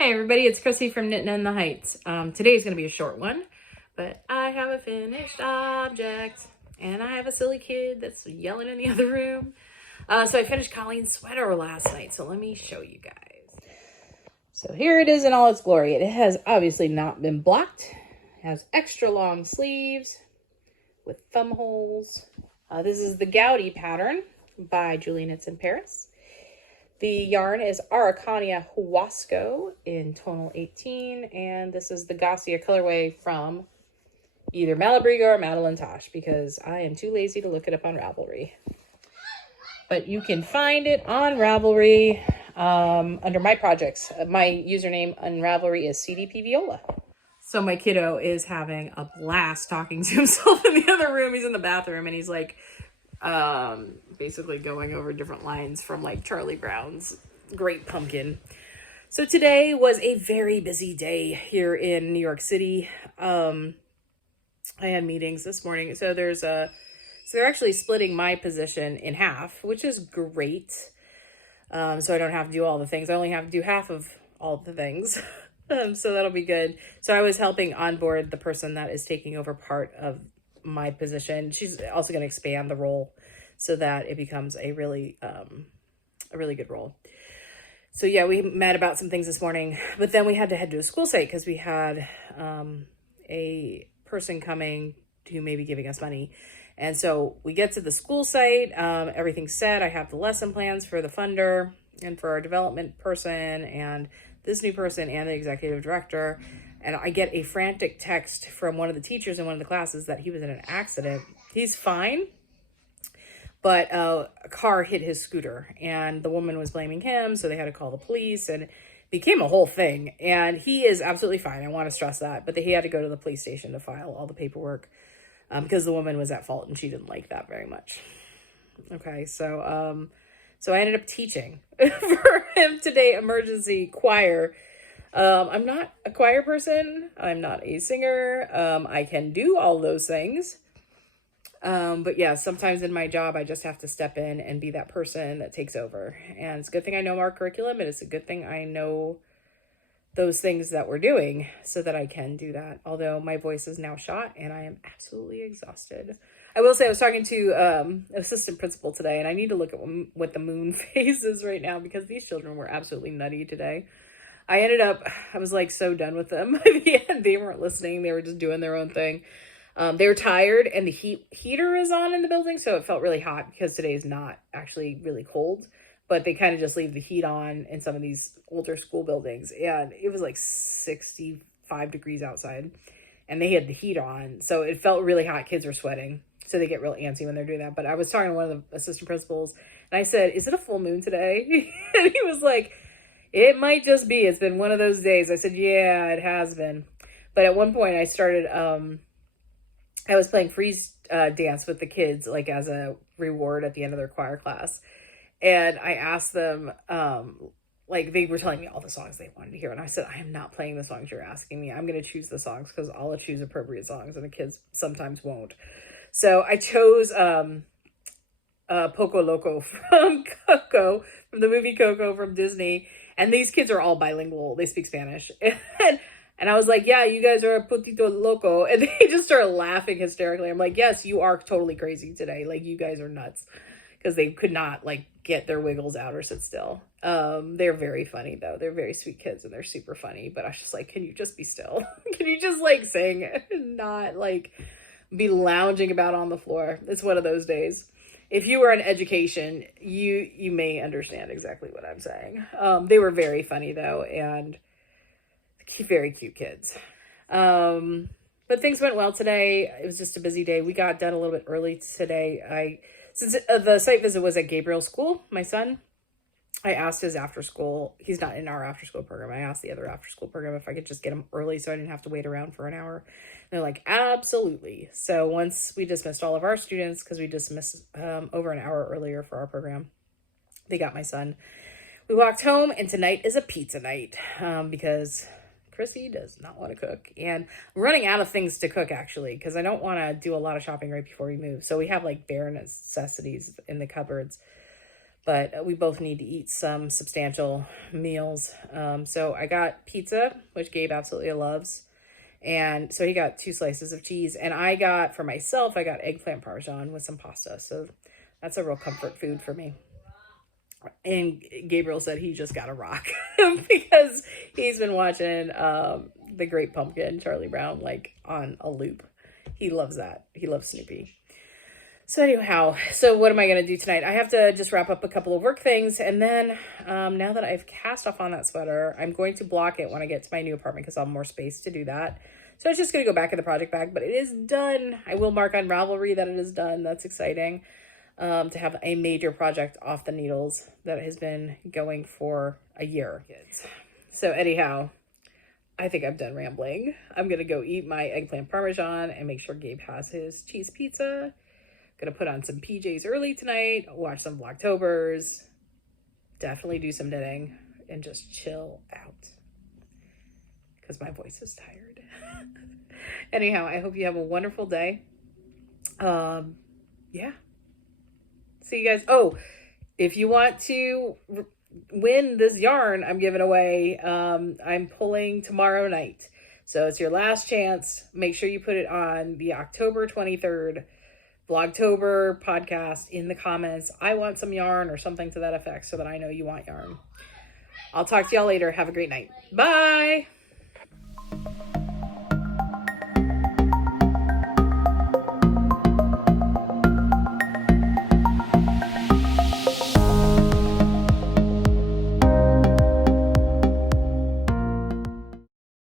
Hey everybody, it's Chrissy from Knitting in the Heights. Today's going to be a short one, but I have a finished object and I have a silly kid that's yelling in the other room. So I finished Colleen's sweater last night, so let me show you guys. So here it is in all its glory. It has obviously not been blocked. It has extra long sleeves with thumb holes. This is the Goudy pattern by Julie Knits in Paris. The yarn is Araucania Huasco in tonal 18, and this is the Gossia colorway from either Malabriga or Madeline Tosh, because I am too lazy to look it up on Ravelry. But you can find it on Ravelry under my projects. My username on Ravelry is CDP Viola. So my kiddo is having a blast talking to himself in the other room. He's in the bathroom and he's like, basically going over different lines from like Charlie Brown's Great Pumpkin. So today was a very busy day here in New York City. I had meetings this morning. So they're actually splitting my position in half, which is great. So I don't have to do all the things. I only have to do half of all the things. So that'll be good. So I was helping onboard the person that is taking over part of my position. She's also going to expand the role so that it becomes a really good role. So yeah, we met about some things this morning, but then we had to head to the school site because we had a person coming who may be giving us money. And so we get to the school site, everything's set. I have the lesson plans for the funder and for our development person and this new person and the executive director. And I get a frantic text from one of the teachers in one of the classes that he was in an accident. He's fine, but a car hit his scooter and the woman was blaming him. So they had to call the police and it became a whole thing. And he is absolutely fine. I want to stress that. But he had to go to the police station to file all the paperwork because the woman was at fault and she didn't like that very much. Okay, so I ended up teaching for him today, emergency choir. I'm not a choir person. I'm not a singer. I can do all those things. But yeah, sometimes in my job, I just have to step in and be that person that takes over. And it's a good thing I know our curriculum. And it's a good thing I know those things that we're doing so that I can do that. Although my voice is now shot and I am absolutely exhausted. I will say I was talking to assistant principal today and I need to look at what the moon phase is right now because these children were absolutely nutty today. I was like so done with them by the end. They weren't listening. They were just doing their own thing. They were tired and the heater is on in the building. So it felt really hot because today is not actually really cold, but they kind of just leave the heat on in some of these older school buildings. And it was like 65 degrees outside and they had the heat on. So it felt really hot. Kids were sweating. So they get real antsy when they're doing that. But I was talking to one of the assistant principals and I said, "Is it a full moon today?" And he was like, "It might just be. It's been one of those days." I said, "Yeah, it has been." But at one point I started, I was playing freeze dance with the kids, like as a reward at the end of their choir class. And I asked them, like they were telling me all the songs they wanted to hear. And I said, "I am not playing the songs you're asking me. I'm going to choose the songs because I'll choose appropriate songs and the kids sometimes won't." So I chose Poco Loco from Coco, from the movie Coco from Disney. And these kids are all bilingual. They speak Spanish. And I was like, "Yeah, you guys are a poquito loco." And they just started laughing hysterically. I'm like, "Yes, you are totally crazy today. Like, you guys are nuts." Because they could not, like, get their wiggles out or sit still. They're very funny, though. They're very sweet kids, and they're super funny. But I was just like, can you just be still? Can you just, like, sing and not, like, be lounging about on the floor? It's one of those days. If you were in education, you may understand exactly what I'm saying. They were very funny, though, and very cute kids. But things went well today. It was just a busy day. We got done a little bit early today. Since the site visit was at Gabriel's school, my son, I asked his after school. He's not in our after school program. I asked the other after school program if I could just get him early so I didn't have to wait around for an hour. And they're like, "Absolutely." So once we dismissed all of our students, because we dismissed over an hour earlier for our program, they got my son. We walked home, and tonight is a pizza night because Chrissy does not want to cook. And I'm running out of things to cook, actually, because I don't want to do a lot of shopping right before we move. So we have like bare necessities in the cupboards. but we both need to eat some substantial meals. So I got pizza, which Gabe absolutely loves. And so he got 2 slices of cheese. And I got, for myself, I got eggplant parmesan with some pasta. So that's a real comfort food for me. And Gabriel said he just got a rock because he's been watching The Great Pumpkin, Charlie Brown, like on a loop. He loves that. He loves Snoopy. So anyhow, so what am I going to do tonight? I have to just wrap up a couple of work things. And then now that I've cast off on that sweater, I'm going to block it when I get to my new apartment because I'll have more space to do that. So it's just going to go back in the project bag, but it is done. I will mark on Ravelry that it is done. That's exciting to have a major project off the needles that has been going for a year. So anyhow, I think I'm done rambling. I'm going to go eat my eggplant parmesan and make sure Gabe has his cheese pizza. Gonna put on some PJs early tonight, watch some Vlogtobers, definitely do some knitting, and just chill out. Because my voice is tired. Anyhow, I hope you have a wonderful day. Yeah. See you guys. Oh, if you want to win this yarn I'm giving away, I'm pulling tomorrow night. So it's your last chance. Make sure you put it on the October 23rd Vlogtober podcast in the comments. I want some yarn or something to that effect so that I know you want yarn. I'll talk to y'all later. Have a great night. Bye.